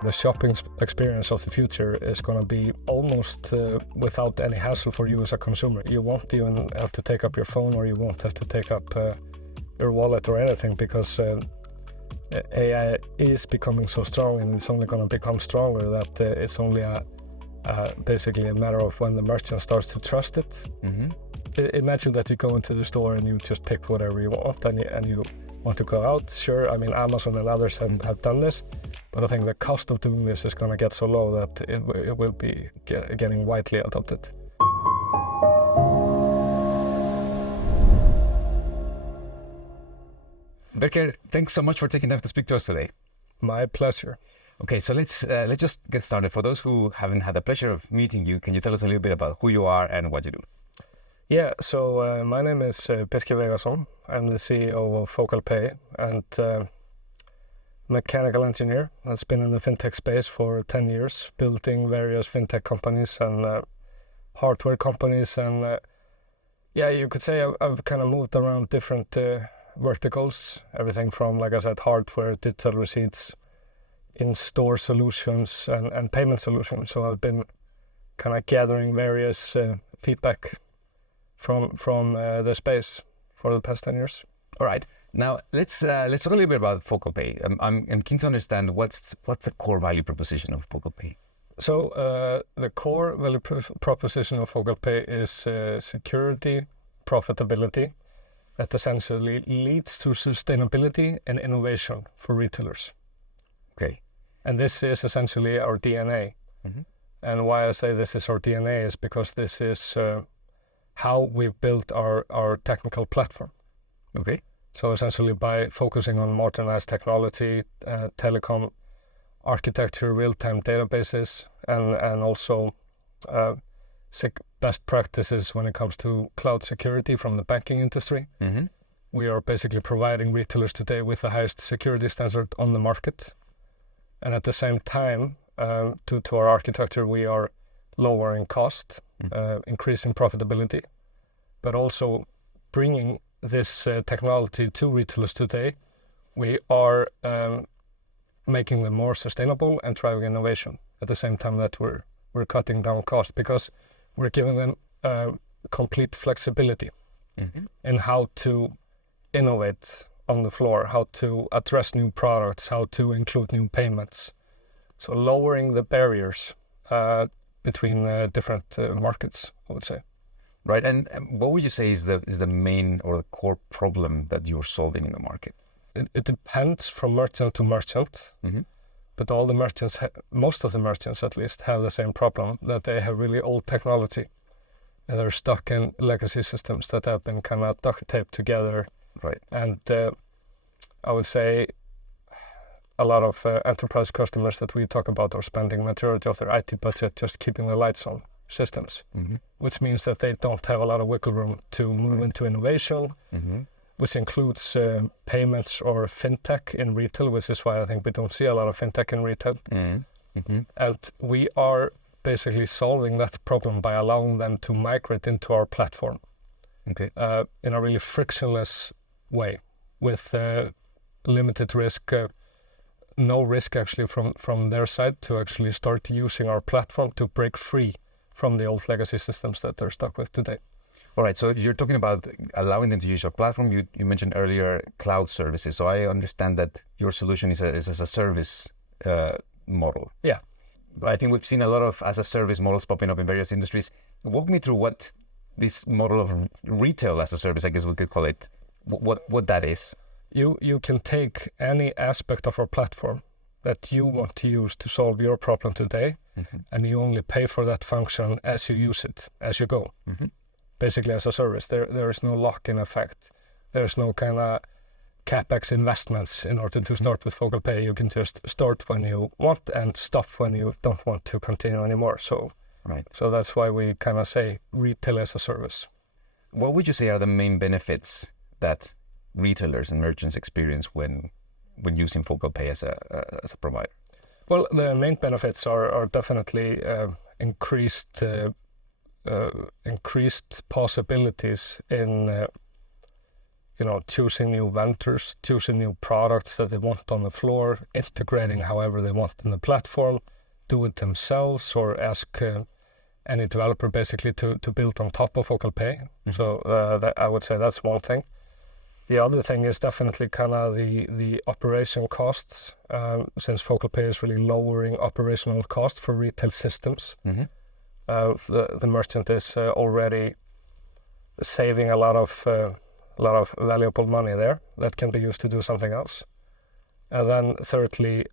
The shopping experience of the future is going to be almost without any hassle for you as a consumer. You won't even have to take up your phone, or you won't have to take up your wallet or anything, because AI is becoming so strong, and it's only going to become stronger, that it's only basically a matter of when the merchant starts to trust it. Imagine that you go into the store and you just pick whatever you want, and you want to go out. Sure, I mean, Amazon and others have done this, but I think the cost of doing this is going to get so low that it will be getting widely adopted. Birkir, thanks so much for taking time to speak to us today. My pleasure. Okay, so let's just get started. For those who haven't had the pleasure of meeting you, can you tell us a little bit about who you are and what you do? Yeah, so my name is Birkir Veigarsson. I'm the CEO of FocalPay and mechanical engineer that's been in the fintech space for 10 years, building various fintech companies and hardware companies. And yeah, you could say I've kind of moved around different verticals, everything from, like I said, hardware, digital receipts, in-store solutions and payment solutions. So I've been kind of gathering various feedback from the space for the past 10 years. All right. Now let's talk a little bit about FocalPay. I'm keen to understand what's the core value proposition of FocalPay. So the core value proposition of FocalPay is security, profitability, that essentially leads to sustainability and innovation for retailers. Okay. And this is essentially our DNA. And why I say this is our DNA is because this is how we've built our technical platform. Okay. So essentially by focusing on modernized technology, telecom architecture, real-time databases, and also best practices when it comes to cloud security from the banking industry. We are basically providing retailers today with the highest security standard on the market. And at the same time, to our architecture, we are lowering cost, increasing profitability, but also bringing this technology to retailers today. We are making them more sustainable and driving innovation at the same time that we're cutting down cost, because we're giving them complete flexibility in how to innovate on the floor, how to address new products, how to include new payments. So lowering the barriers between different markets, I would say. Right, and what would you say is the main or the core problem that you're solving in the market? It depends from merchant to merchant, but all the merchants, most of the merchants at least, have the same problem, that they have really old technology and they're stuck in legacy systems that have been kind of duct taped together. Right. And I would say a lot of enterprise customers that we talk about are spending majority of their IT budget just keeping the lights on systems, which means that they don't have a lot of wiggle room to move into innovation, which includes payments or fintech in retail, which is why I think we don't see a lot of fintech in retail. And we are basically solving that problem by allowing them to migrate into our platform in a really frictionless way, with limited risk, no risk actually from their side, to actually start using our platform to break free from the old legacy systems that they're stuck with today. All right, so you're talking about allowing them to use your platform. You mentioned earlier cloud services. So I understand that your solution is as a service model. Yeah. I think we've seen a lot of as a service models popping up in various industries. Walk me through what this model of retail as a service, I guess we could call it, what that is. You can take any aspect of our platform that you want to use to solve your problem today, and you only pay for that function as you use it, as you go. Basically as a service. There is no lock-in effect. There's no kind of CapEx investments in order to start with FocalPay. You can just start when you want and stop when you don't want to continue anymore. So that's why we kind of say retail as a service. What would you say are the main benefits that retailers and merchants experience when using FocalPay as a provider? Well, the main benefits are definitely increased possibilities in choosing new vendors, choosing new products that they want on the floor, integrating however they want in the platform, do it themselves or ask any developer basically to build on top of FocalPay. So I would say that's one thing. The other thing is definitely kind of the operation costs, since FocalPay is really lowering operational costs for retail systems. The merchant is already saving a lot of valuable money there that can be used to do something else. And then thirdly,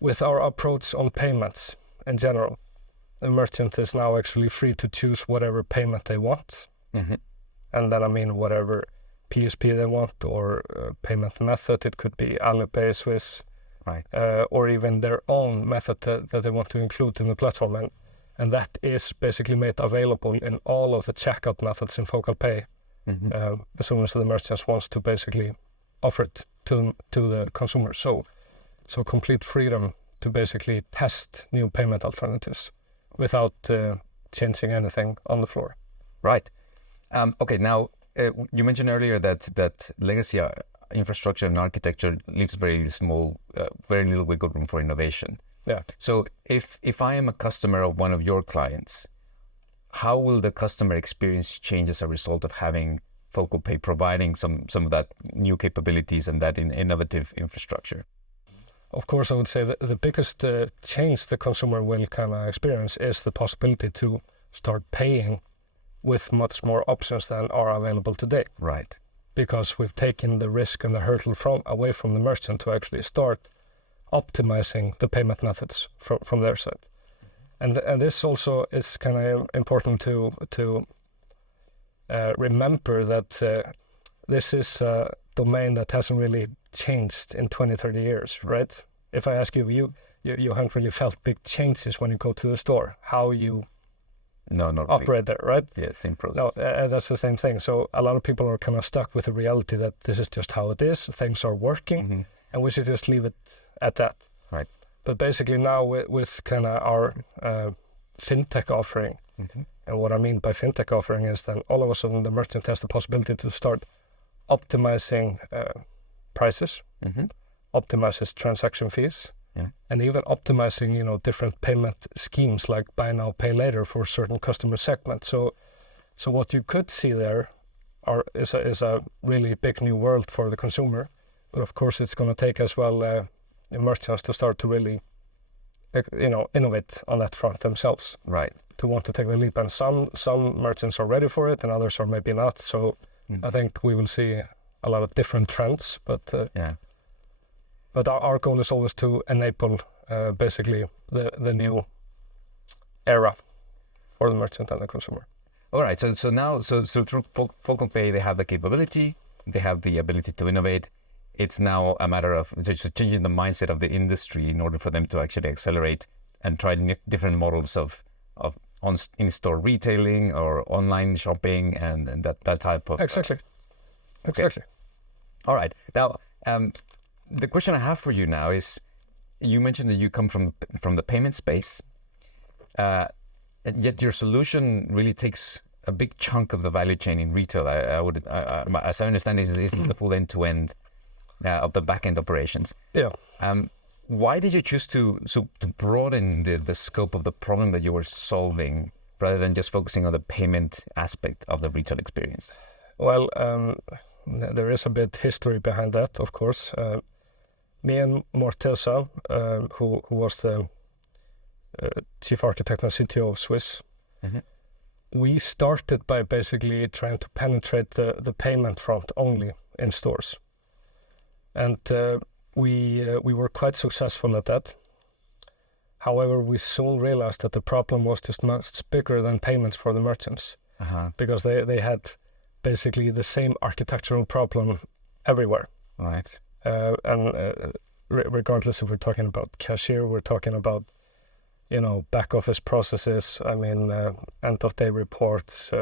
with our approach on payments in general, the merchant is now actually free to choose whatever payment they want. And then I mean whatever PSP they want or payment method. It could be Alipay, Swiss, right, or even their own method that they want to include in the platform. And that is basically made available in all of the checkout methods in FocalPay. As soon as the merchant wants to basically offer it to the consumer. So complete freedom to basically test new payment alternatives without changing anything on the floor. Right. Okay, now you mentioned earlier that legacy infrastructure and architecture leaves very little wiggle room for innovation. Yeah. So if I am a customer of one of your clients, how will the customer experience change as a result of having FocalPay providing some of that new capabilities and that innovative infrastructure? Of course, I would say that the biggest change the consumer will kind of experience is the possibility to start paying with much more options than are available today. Right. Because we've taken the risk and the hurdle away from the merchant to actually start optimizing the payment methods from their side. And this also is kind of important to remember that this is a domain that hasn't really changed in 20, 30 years, right? If I ask you haven't really felt big changes when you go to the store, how you operate there, right? Yeah, same process. No, that's the same thing. So a lot of people are kind of stuck with the reality that this is just how it is, things are working, and we should just leave it at that. Right. But basically now with kind of our Fintech offering, and what I mean by Fintech offering is that all of a sudden the merchant has the possibility to start optimizing prices, optimizes transaction fees, and even optimizing different payment schemes like buy now, pay later for certain customer segments. So what you could see there is a really big new world for the consumer, but of course it's going to take as well the merchants to start to really innovate on that front themselves. Right. To want to take the leap, and some merchants are ready for it and others are maybe not. So I think we will see a lot of different trends, but but our goal is always to enable basically the new era for the merchant and the consumer. All right. So through FocalPay, they have the capability, they have the ability to innovate. It's now a matter of just changing the mindset of the industry in order for them to actually accelerate and try different models of in-store retailing or online shopping and that type of... Exactly. Okay. Exactly. All right. Now, the question I have for you now is, you mentioned that you come from the payment space, and yet your solution really takes a big chunk of the value chain in retail. As I understand, is the full end-to-end of the back-end operations. Yeah. Why did you choose to broaden the scope of the problem that you were solving rather than just focusing on the payment aspect of the retail experience? Well, there is a bit history behind that, of course. Me and Morteza, who was the chief architect and CTO of Swiss, we started by basically trying to penetrate the payment front only in stores. And we were quite successful at that. However, we soon realized that the problem was just much bigger than payments for the merchants, because they had basically the same architectural problem everywhere. Right. Regardless if we're talking about cashier, we're talking about back office processes. I mean, end of day reports,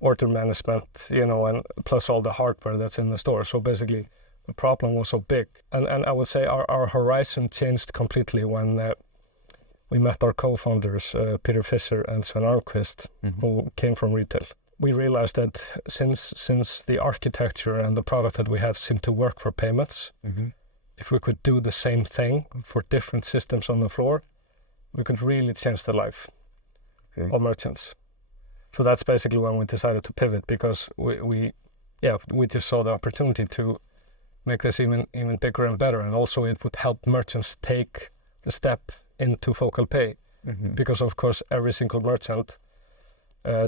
order management, and plus all the hardware that's in the store. So basically, the problem was so big, and I would say our horizon changed completely when we met our co-founders, Peter Fischer and Sven Arnquist, who came from retail. we realized that since the architecture and the product that we had seemed to work for payments, if we could do the same thing for different systems on the floor, we could really change the life of merchants. So that's basically when we decided to pivot, because we just saw the opportunity to make this even bigger and better, and also it would help merchants take the step into FocalPay, because of course every single merchant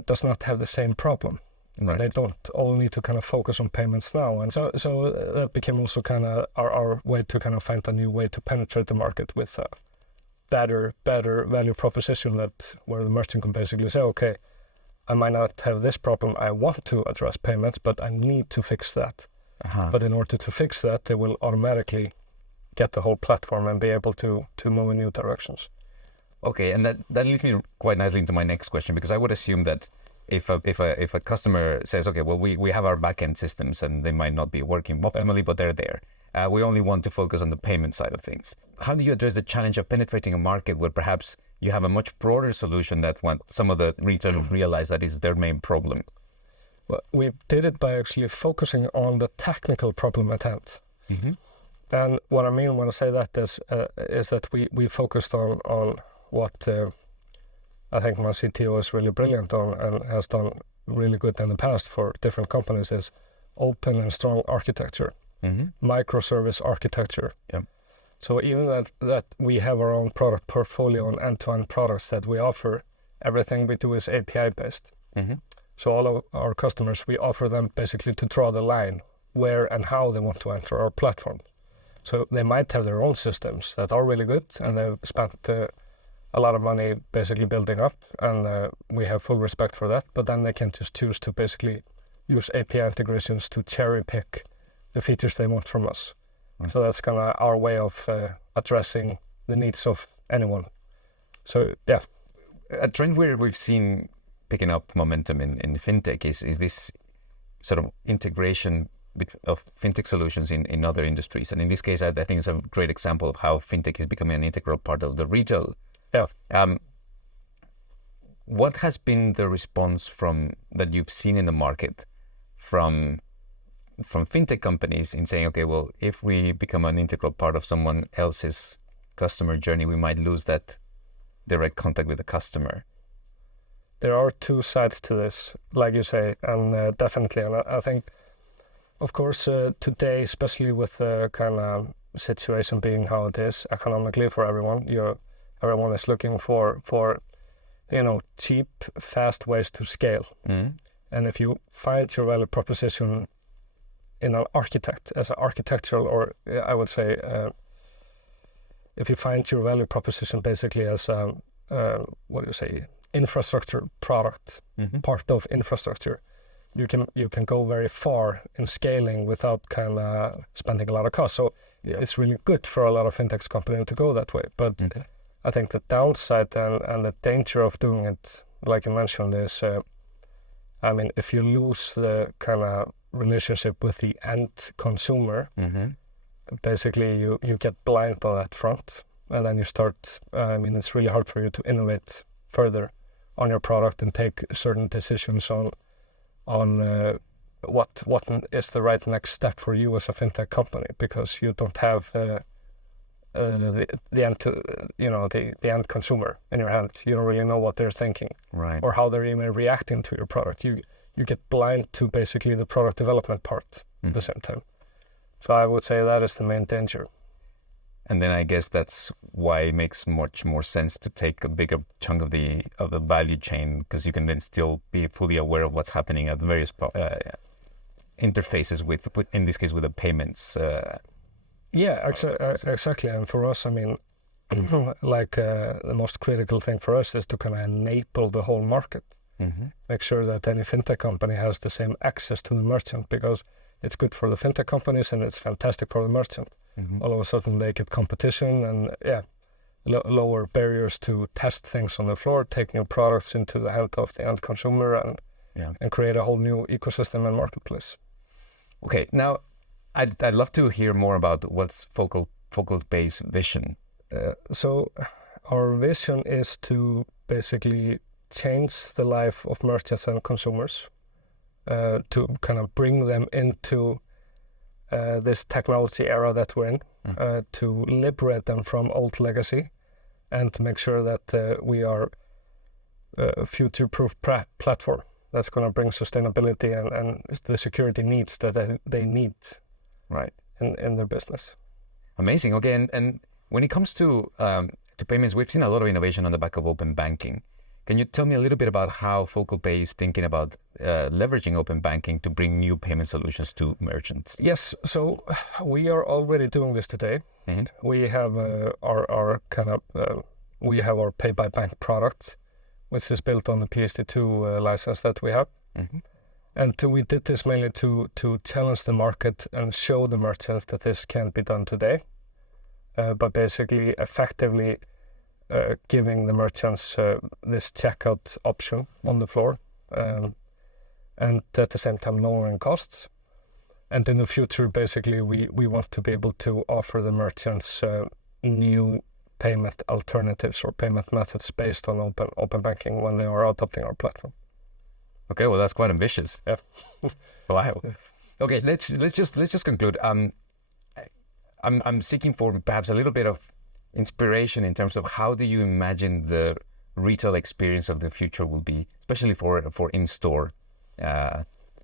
does not have the same problem. Right. They don't all need to kind of focus on payments now, and so that became also kind of our way to kind of find a new way to penetrate the market with a better value proposition, that where the merchant can basically say, okay, I might not have this problem, I want to address payments, but I need to fix that. But in order to fix that, they will automatically get the whole platform and be able to move in new directions. Okay, and that leads me quite nicely into my next question, because I would assume that if a customer says, okay, well, we have our back-end systems and they might not be working optimally, but they're there. We only want to focus on the payment side of things. How do you address the challenge of penetrating a market where perhaps you have a much broader solution that when some of the retailers realize that is their main problem? Well, we did it by actually focusing on the technical problem at hand. And what I mean when I say that is that we focused on what I think my CTO is really brilliant on and has done really good in the past for different companies, is open and strong architecture, microservice architecture. So even that we have our own product portfolio and end-to-end products that we offer, everything we do is API based. So all of our customers, we offer them basically to draw the line where and how they want to enter our platform. So they might have their own systems that are really good, and they've spent a lot of money basically building up, and we have full respect for that. But then they can just choose to basically use API integrations to cherry pick the features they want from us. So that's kind of our way of addressing the needs of anyone. So yeah. A trend where we've seen picking up momentum in fintech is this sort of integration of fintech solutions in other industries. And in this case, I think it's a great example of how fintech is becoming an integral part of the retail. What has been the response that you've seen in the market from fintech companies in saying, okay, well, if we become an integral part of someone else's customer journey, we might lose that direct contact with the customer? There are two sides to this, like you say, and definitely. And I think, of course, today, especially with the kind of situation being how it is economically for everyone, everyone is looking for cheap, fast ways to scale. And if you find your value proposition in an architect, as an architectural, or I would say, if you find your value proposition basically as infrastructure product, part of infrastructure, you can go very far in scaling without kind of spending a lot of cost. So it's really good for a lot of fintech companies to go that way. But I think the downside and the danger of doing it, like you mentioned, is, if you lose the kind of relationship with the end consumer, basically you get blind on that front, and then you start, it's really hard for you to innovate further on your product and take certain decisions on what is the right next step for you as a fintech company, because you don't have the end consumer in your hand. You don't really know what they're thinking, right, or how they're even reacting to your product. You get blind to basically the product development part at the same time. So I would say that is the main danger. And then I guess that's why it makes much more sense to take a bigger chunk of the value chain, because you can then still be fully aware of what's happening at various interfaces with, in this case, with the payments. Exactly. And for us, the most critical thing for us is to kind of enable the whole market. Make sure that any fintech company has the same access to the merchant, because it's good for the fintech companies and it's fantastic for the merchant. All of a sudden they get competition and lower barriers to test things on the floor, take new products into the hand of the end consumer and create a whole new ecosystem and marketplace. Okay, now I'd love to hear more about what's FocalPay's vision. So our vision is to basically change the life of merchants and consumers to kind of bring them into this technology era that we're in, to liberate them from old legacy, and to make sure that we are a future-proof platform that's going to bring sustainability and the security needs that they need right in their business. Amazing. Okay, and when it comes to payments, we've seen a lot of innovation on the back of open banking. Can you tell me a little bit about how FocalPay is thinking about leveraging open banking to bring new payment solutions to merchants? Yes, so we are already doing this today. Mm-hmm. We have our Pay by Bank product, which is built on the PSD2 license that we have. Mm-hmm. And we did this mainly to challenge the market and show the merchants that this can be done today, but basically effectively giving the merchants this checkout option on the floor, and at the same time lowering costs. And in the future, basically, we want to be able to offer the merchants new payment alternatives or payment methods based on open banking when they are adopting our platform. Okay, well, that's quite ambitious. Yeah. Wow. Okay, let's just conclude. I'm seeking for perhaps a little bit of inspiration in terms of how do you imagine the retail experience of the future will be, especially for in-store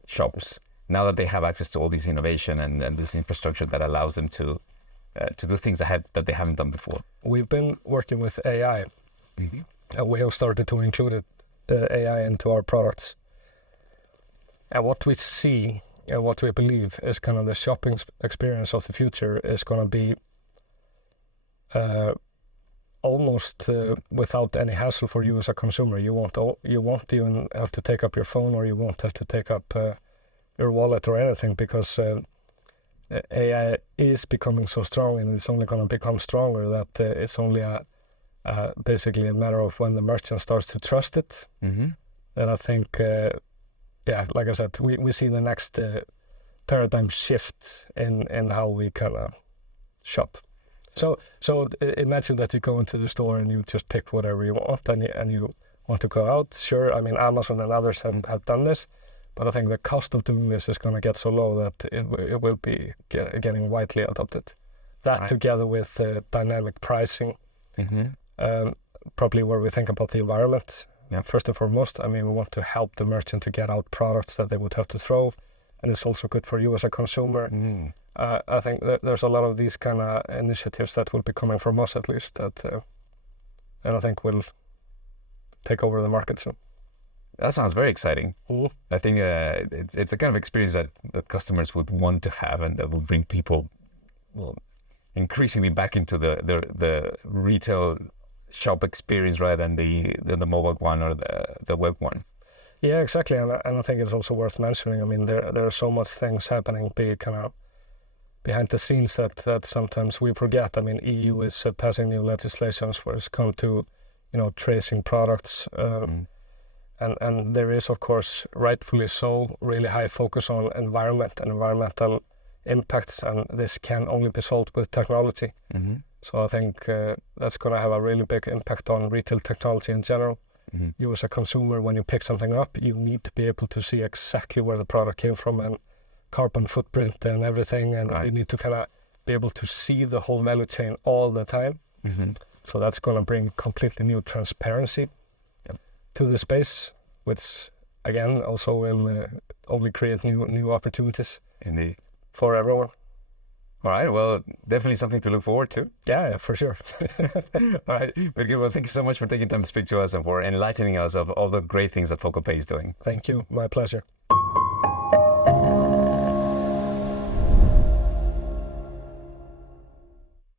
shops, now that they have access to all this innovation and this infrastructure that allows them to do things that they haven't done before. We've been working with AI. Mm-hmm. And we have started to include AI into our products. And what we see and what we believe is kind of the shopping experience of the future is going to be almost without any hassle for you as a consumer. You won't even have to take up your phone, or you won't have to take up your wallet or anything, because AI is becoming so strong, and it's only going to become stronger, that it's only basically a matter of when the merchant starts to trust it. Mm-hmm. And I think, like I said, we see the next paradigm shift in how we kind of shop. So imagine that you go into the store and you just pick whatever you want, and you want to go out. Sure, I mean, Amazon and others have done this, but I think the cost of doing this is going to get so low that it will be getting widely adopted. That right. Together with dynamic pricing, mm-hmm. Probably where we think about the environment. Yeah. First and foremost, I mean, we want to help the merchant to get out products that they would have to throw, and it's also good for you as a consumer. Mm. I think that there's a lot of these kind of initiatives that will be coming from us, at least, and I think will take over the market soon. That sounds very exciting. Mm. I think it's a kind of experience that customers would want to have, and that will bring people, increasingly back into the retail shop experience rather than the mobile one or the web one. Yeah, exactly, and I think it's also worth mentioning. I mean, there are so much things happening, kind of behind the scenes that sometimes we forget. I mean, EU is passing new legislations where it's come to, tracing products, and there is, of course, rightfully so, really high focus on environment and environmental impacts, and this can only be solved with technology. Mm-hmm. So I think that's going to have a really big impact on retail technology in general. Mm-hmm. You as a consumer, when you pick something up, you need to be able to see exactly where the product came from and carbon footprint and everything, and right. You need to kind of be able to see the whole value chain all the time. Mm-hmm. So that's going to bring completely new transparency to the space, which again also will only create new opportunities. Indeed. For everyone. All right, well, definitely something to look forward to. Yeah, for sure. All right, Birkir, well, thank you so much for taking time to speak to us and for enlightening us of all the great things that FocalPay is doing. Thank you, my pleasure.